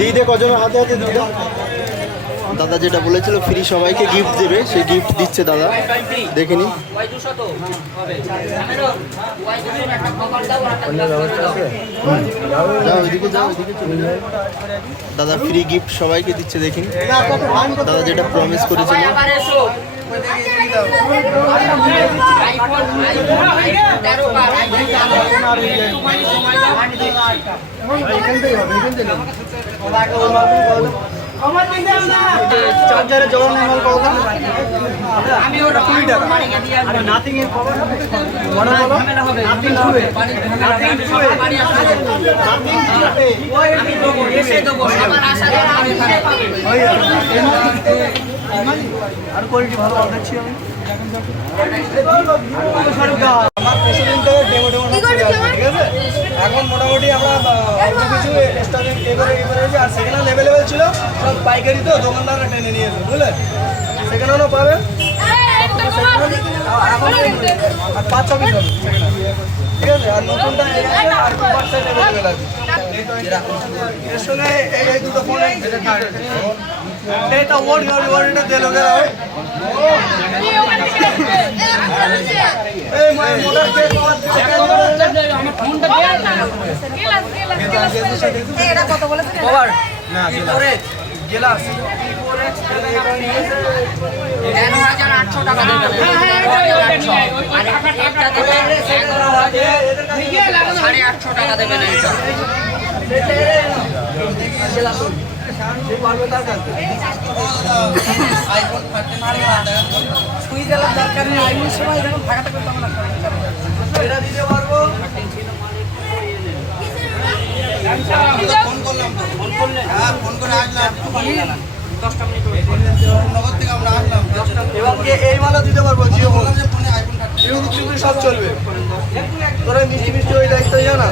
দিদি কজনের হাতে হাতে দিদি দাদা যেটা বলেছিল ফ্রি সবাইকে গিফট দেবে সেই গিফট দিচ্ছে দাদা দেখে নি যাও ওইদিকে যাও ওইদিকে চলে যাও দাদা ফ্রি গিফট সবাইকে দিচ্ছে দেখিনি দাদা যেটা প্রমিস করেছিল চার্জারে জল নেই মাল কত আমি ওটা 20 টাকা আর নাথিং এর কভার হবে বড় বড় নাথিং ছুঁয়ে নাথিং ছুঁয়ে নাথিং ছুঁয়ে আমি দেবো এসে দেবো আমার আশা আমি পাবে আর কোয়ালিটি ভালো দেখছি আমি আমার পরশুদিন থেকে ডেমো ঠিক আছে এখন মোটামুটি আমরা কিছু রেস্টুরেন্ট এবারে আর সেখানে অ্যাভেলেবেল ছিল সব পাইকারি তো দোকানদাররা টেনে নিয়েছে বুঝলে সেখানেও পাবে আর 5-6 পিস হবে ঠিক আছে আর নতুনটা আর হোয়াটসঅ্যাপ অ্যাভেলেবেল আছে এর সঙ্গে এই দুটো ফোন এটা ওয়ার্ডটা দে লোকে এই মোটর কে আমার ফোনটা দে এটা কত বলেছে কভার না স্টোরেজ গ্লাস 11800 টাকা দেবে আর একটা দেবে 11800 টাকা দেবে না এটা গ্লাস আইফোন 13 সুই দেওয়ার দরকার নেই আইফোন সময় যখন ফাঁকা থাকবে তখন এটা দিতে পারবো ফোন করলাম তো ফোন করলে হ্যাঁ ফোন করে আসলাম 10টা মিনিট নগদ থেকে আমরা আসলাম এবং এই মালও দিতে পারবো জিও বললাম যে ফোনে আইফোন 13 কিন্তু সব চলবে তোরা মিষ্টি মিষ্টি ওই দায়িত্ব জানা